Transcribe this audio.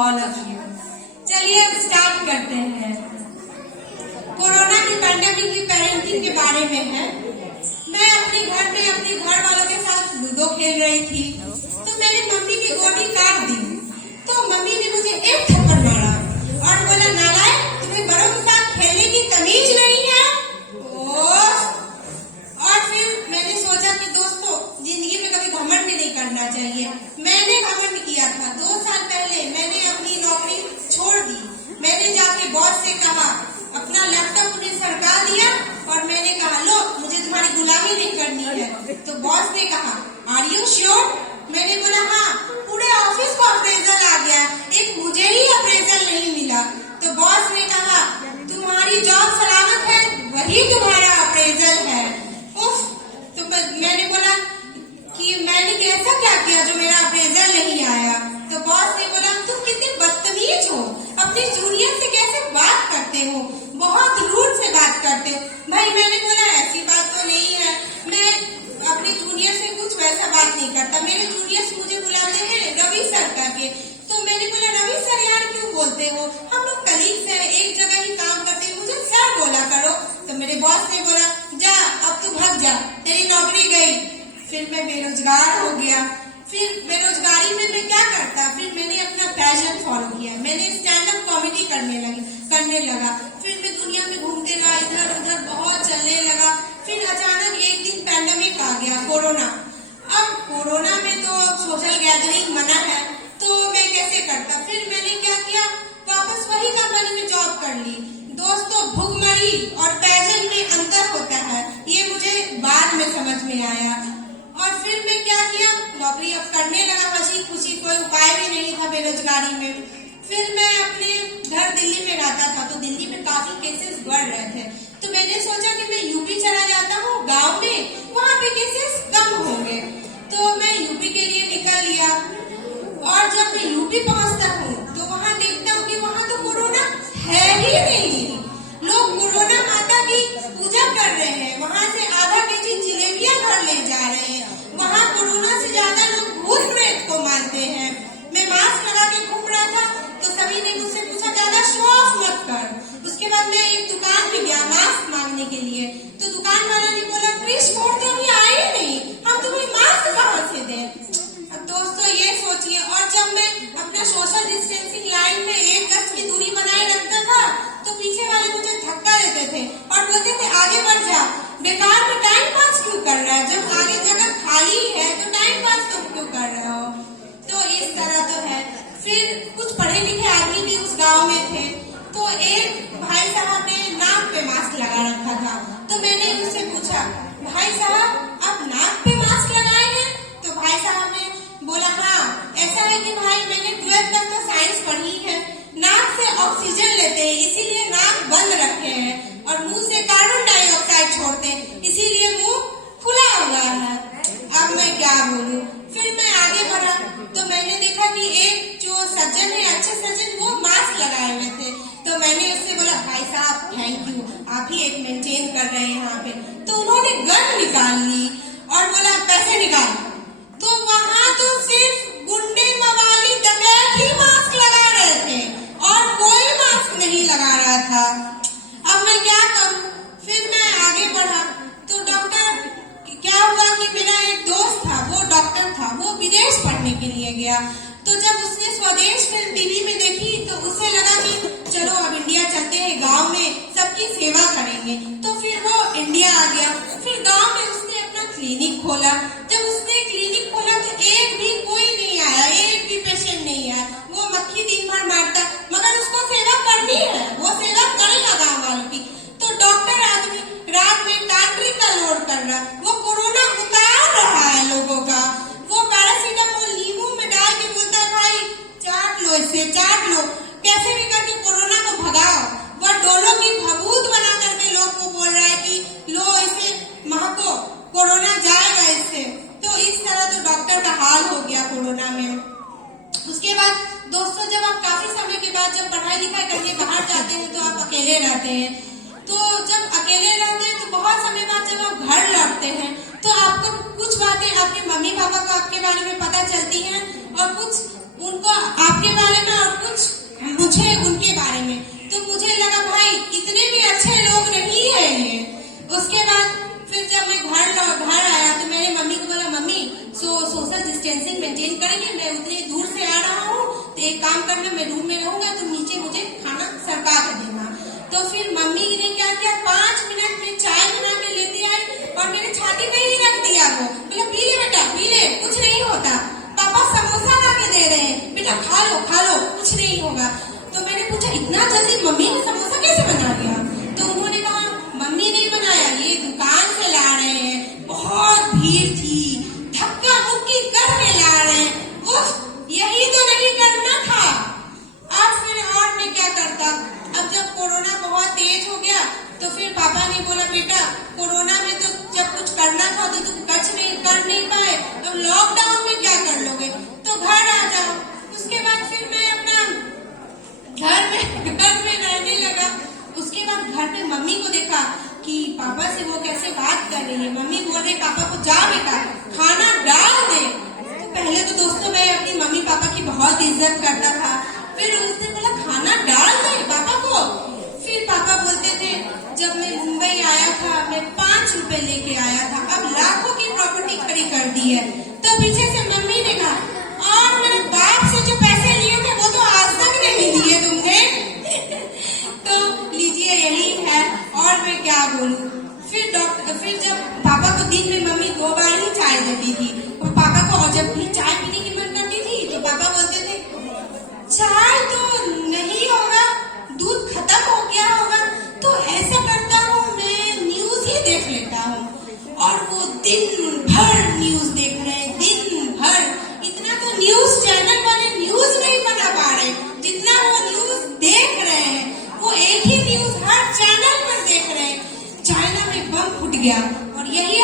All of you. चलिए अब start करते हैं। कोरोना की पैंडेमिक की पेरेंटिंग के बारे में है। मैं अपने घर में अपने घर वालों के साथ लूडो खेल रही थी तो मेरी मम्मी की गोदी काट दी। तो मम्मी ने मुझे एक थप्पड़ मारा और बोला, नालायक, तुम्हें बड़ों के साथ खेलने की तमीज नहीं है। और फिर मैंने सोचा कि दोस्तों, जिंदगी में कभी घमंड नहीं करना चाहिए। मैंने घमंड किया था। 2 साल पहले मैंने अपनी नौकरी छोड़ दी। मैंने जाके बॉस से कहा, अपना लैपटॉप उन्हें सरका दिया और मैंने कहा, लो, मुझे तुम्हारी गुलामी नहीं करनी है। तो बॉस ने कहा, आर यू श्योर? मैंने बोला, हाँ। पूरे ऑफिस को अप्रेजल आ गया, एक मुझे ही अप्रेजल नहीं मिला। तो बॉस ने कहा, तुम्हारी जॉब सलामत है, वही तुम्हारा अप्रेजल है। उफ। तो मैंने बोला कि मैंने ऐसा क्या किया जो मेरा अप्रेजल नहीं आया? तो बॉस ने बोला, तुम कितने बदतमीज हो, अपने जूनियर से कैसे बात करते हो, बहुत रूड से बात करते हो। भाई मैंने बोला, ऐसी बात तो नहीं है, मैं अपने जूनियर से कुछ वैसा बात नहीं करता। मेरे जूनियर्स मुझे बुलाते हैं रवि सर करके। तो मैंने बोला, रवि सर यार क्यों बोलते हो, हम लोग कलीग्स हैं, एक जगह ही काम करते हैं, मुझे सर बोला करो। तो मेरे बॉस ने बोला, जा अब तू भाग जा, तेरी नौकरी गई। फिर मैं बेरोजगार हो गया। फिर बेरोजगारी में मैं क्या करता, फिर मैंने अपना पैशन फॉलो किया। मैंने स्टैंड अप कॉमेडी करने लगा। फिर मैं दुनिया में घूमते रहा, इधर उधर बहुत चलने लगा। फिर अचानक एक दिन पैंडेमिक आ गया, कोरोना। अब कोरोना में तो सोशल गैदरिंग मना है, तो मैं कैसे करता? फिर मैंने क्या किया, वापस वही कंपनी में जॉब कर ली। दोस्तों, भुखमरी और पैशन में अंतर होता है, ये मुझे बाद में समझ में आया। और फिर मैं क्या किया, नौकरी अब करने लगा हंसी खुशी, कोई उपाय भी नहीं था बेरोजगारी में। फिर मैं अपने घर दिल्ली में रहता था, तो दिल्ली में काफी केसेस बढ़ रहे थे। तो मैंने सोचा कि मैं यूपी चला जाता हूँ, गांव में, वहाँ पे केसेस कम होंगे। तो मैं यूपी के लिए निकल लिया। और जब मैं यूपी पहुँचता हूँ तो वहाँ देखता हूँ कि वहाँ तो कोरोना है ही नहीं। लोग कोरोना माता की पूजा कर रहे हैं, वहाँ से आधा केजी जिलेबियां घर ले जा रहे हैं। वहाँ कोरोना से ज्यादा लोग भूत प्रेत को मानते हैं। मैं मास्क लगा के घूम रहा था तो सभी ने मुझसे पूछा, ज्यादा शो ऑफ मत कर। उसके बाद मैं एक दुकान में गया मास्क मांगने के लिए। तो दुकान वाला ने बोला, प्लीज फोन तो अभी आए नहीं, हम तुम्हें मास्क कहाँ से दें? दोस्तों, ये सोचिए। और जब मैं अपना सोशल डिस्टेंसिंग लाइन में 1 गज की दूरी बनाए रखता था तो पीछे वाले मुझे धक्का देते थे और बोलते थे, आगे बढ़ जा, बेकार में टाइम पास क्यों कर रहा है, जब आगे जगह खाली है तो टाइम पास तुम क्यों कर रहे हो? तो इस तरह तो है। फिर कुछ पढ़े लिखे आदमी भी उस गांव में थे। तो एक भाई साहब ने नाक पे मास्क लगा रखा था। तो मैंने उनसे पूछा, भाई साहब, आप नाक पे मास्क लगाए हैं? तो भाई साहब ने बोला, हाँ, ऐसा है कि भाई मैंने 12th तक तो साइंस पढ़ी है, नाक से ऑक्सीजन लेते हैं इसीलिए नाक बंद रखे हैं, और मुंह से कार्बन डाइऑक्साइड छोड़ते हैं इसीलिए मुंह खुला हुआ है। अब मैं क्या बोलूं? फिर मैं आगे बढ़ा तो मैंने देखा कि एक जो सज्जन है, अच्छे सज्जन, वो मास्क लगाए हुए थे। तो मैंने उससे बोला, भाई साहब थैंक यू, आप ही एक मेंटेन कर रहे हैं यहाँ पे। तो उन्होंने गन निकाल ली और बोला, पैसे निकाल। तो वहाँ तो सिर्फ गुंडे, मवाली, डकैत ही मास्क लगा रहे थे और कोई मास्क नहीं लगा रहा था। अब मैं क्या करूं? फिर मैं आगे बढ़ा तो डॉक्टर, क्या हुआ कि मेरा एक दोस्त था, वो डॉक्टर था, वो विदेश पढ़ने के लिए गया। तो जब उसने स्वदेश फिल्म टीवी में देखी तो उसे लगा कि चलो अब इंडिया चलते हैं, गांव में सबकी सेवा करेंगे। तो फिर वो इंडिया आ गया। फिर गांव में उसने अपना क्लिनिक खोला। जब उसने क्लिनिक खोला तो एक भी कोई नहीं आया, एक भी पेशेंट नहीं आया। वो मक्खी दिन भर मारता, मगर उसको सेवा करनी है, वो सेवा करेगा गाँव वालों की। तो डॉक्टर आदमी रात में तांत्रिक का लोड कर रहा, वो कोरोना उतार रहा है लोगों का। वो पैरासीटामोल नींबू में डाल के बोलता है, भाई चाट लो, इसे चाट लो, कैसे भी करके कोरोना को भगाओ। वह डोलो की भभूत बना करके लोग को बोल रहा है कि लो इसे महको, कोरोना जाएगा इससे। तो इस तरह तो डॉक्टर का हाल हो गया कोरोना में। उसके बाद दोस्तों, जब आप काफी समय के बाद जब पढ़ाई लिखाई करके बाहर जाते हैं तो आप अकेले रहते हैं। तो जब अकेले रहते हैं तो बहुत समय बाद जब आप घर लौटते हैं तो आपको कुछ बातें आपके मम्मी पापा को आपके बारे में पता चलती हैं और कुछ उनको आपके बारे में और कुछ डिस्टेंसिंग मेंटेन करेंगे, मैं उतनी दूर से आ रहा हूँ, तो एक काम करना, मैं रूम में रहूंगा, तुम नीचे मुझे खाना सरका के देना। तो फिर मम्मी ने क्या किया, 5 मिनट में चाय बना के लेती आई और मेरे छाती पे ही रख दिया। वो बोला पी ले बेटा पी ले, कुछ नहीं होता। पापा समोसा ला के दे रहे हैं, बेटा खा लो कुछ नहीं होगा। तो मैंने पूछा इतना जल्दी मम्मी ने समोसा कैसे बना दिया? तो उन्होंने कहा मम्मी नहीं बनाया, ये दुकान से ला रहे हैं, बहुत भीड़ थी, धक्का मुक्की करके ला रहे हैं। उफ, यही तो नहीं करना था। अब फिर और मैं क्या करता। अब जब कोरोना बहुत तेज हो गया तो फिर पापा ने बोला बेटा कोरोना में तो जब कुछ करना था तो तुम कर नहीं पाए, तो लॉकडाउन में क्या कर लोगे, तो घर आ जाओ। उसके बाद फिर मैं अपना घर में रहने लगा। उसके बाद घर में मम्मी को देखा कि पापा से वो कैसे बात कर रही है। मम्मी बोल रही पापा को जा बेटा खाना डाल दे। तो पहले तो दोस्तों मैं अपनी मम्मी पापा की बहुत इज्जत करता था, फिर उसने बोला खाना डाल दे पापा को। फिर पापा बोलते थे जब मैं मुंबई आया था मैं 5 रुपए लेके आया था, अब लाखों की प्रॉपर्टी खड़ी कर दी है। तो पीछे से मम्मी ने कहा और मेरे बाप से जो पैसे लिए थे वो तो आज तक नहीं दिए तुमने। तो लीजिए यही है, और मैं क्या बोलूं। फिर जब पापा को दिन में मम्मी 2 बार ही चाय देती थी, और पापा को और जब भी चाय पीने की मन करती थी तो पापा बोलते थे चाय तो नहीं होगा, दूध खत्म हो गया होगा। तो ऐसा करता हूँ मैं न्यूज ही देख लेता हूँ, और वो दिन भर न्यूज देख रहे हैं, दिन भर। इतना तो न्यूज चैनल वाले न्यूज नहीं बना पा रहे जितना वो न्यूज देख रहे हैं। वो एक ही न्यूज हर चैनल पर देख रहे हैं। चाइना में बम फूट गया और यही